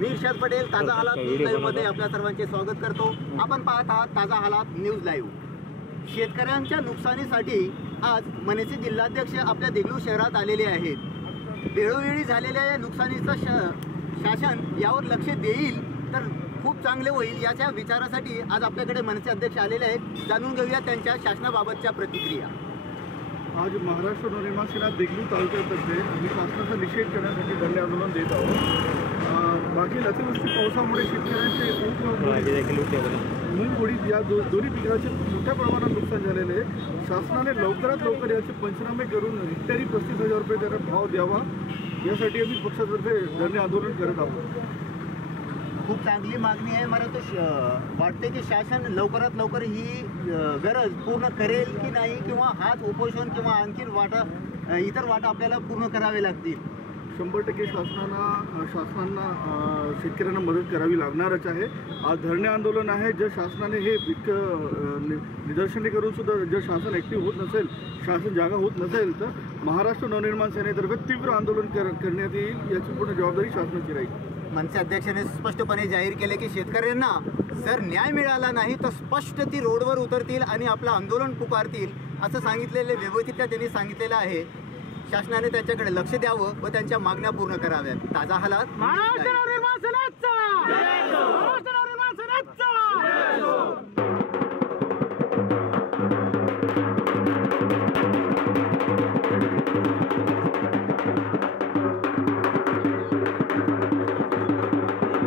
मी इर्शाद पटेल, ताजा हालात news live मध्ये आपल्या सर्वांचे स्वागत करतो। आपण पाहत आहात ताजा हालात न्यूज लाईव्ह। शेतकऱ्यांच्या नुकसानीसाठी आज मनसे जिल्हाध्यक्ष आपल्या देगलूर शहरात आलेले आहेत। वेळोवेळी झालेल्या या नुकसानीचं शासन यावर लक्ष देईल तर खूप चांगले होईल, याच्या विचारासाठी आज आपल्याकडे मनसे अध्यक्ष आलेले आहेत। जाणून घेऊया त्यांच्या शासनाबाबतच्या प्रतिक्रिया। आज महाराष्ट्र नवनिर्माण सेना देगलूर तालुक्यातर्फे आम्ही शासनाचा निषेध करण्यासाठी धरणे आंदोलन देत आहोत। मागील अतिवृष्टी पावसामुळे शेतकऱ्यांचे मूग उडीद या दोन्ही पिकांचे मोठ्या प्रमाणात नुकसान झालेले आहे। शासनाने लवकरात लवकर याचे पंचनामे करून हेक्टरी 35,000 रुपये त्यांना भाव द्यावा, यासाठी आम्ही पक्षातर्फे धरणे आंदोलन करत आहोत। खूप चांगली मागणी आहे। मला तो वाटते की शासन लवकरात लवकर ही गरज पूर्ण करेल की नाही, किंवा हाच उपोषण किंवा आणखी इतर वाटा आपल्याला पूर्ण करावे लागतील। 100% शासनांना शेतकऱ्यांना मदत करावी लागणारच आहे। आज धरणे आंदोलन आहे। जर शासनाने हे निदर्शने करून सुद्धा जर शासन ॲक्टिव्ह होत नसेल, शासन जागा होत नसेल, तर महाराष्ट्र नवनिर्माण सेनेतर्फे तीव्र आंदोलन करण्यात येईल। याची पूर्ण जबाबदारी शासनाची राहील। मनसे अध्यक्षाने स्पष्टपणे जाहीर केले की शेतकऱ्यांना जर न्याय मिळाला नाही तर स्पष्ट ती रोडवर उतरतील आणि आपलं आंदोलन पुकारतील, असं सांगितलेले व्यवस्थितरित्या त्यांनी सांगितलेलं आहे। शासनाने त्यांच्याकडे लक्ष द्यावं व त्यांच्या मागण्या पूर्ण कराव्यात। ताजा हालात।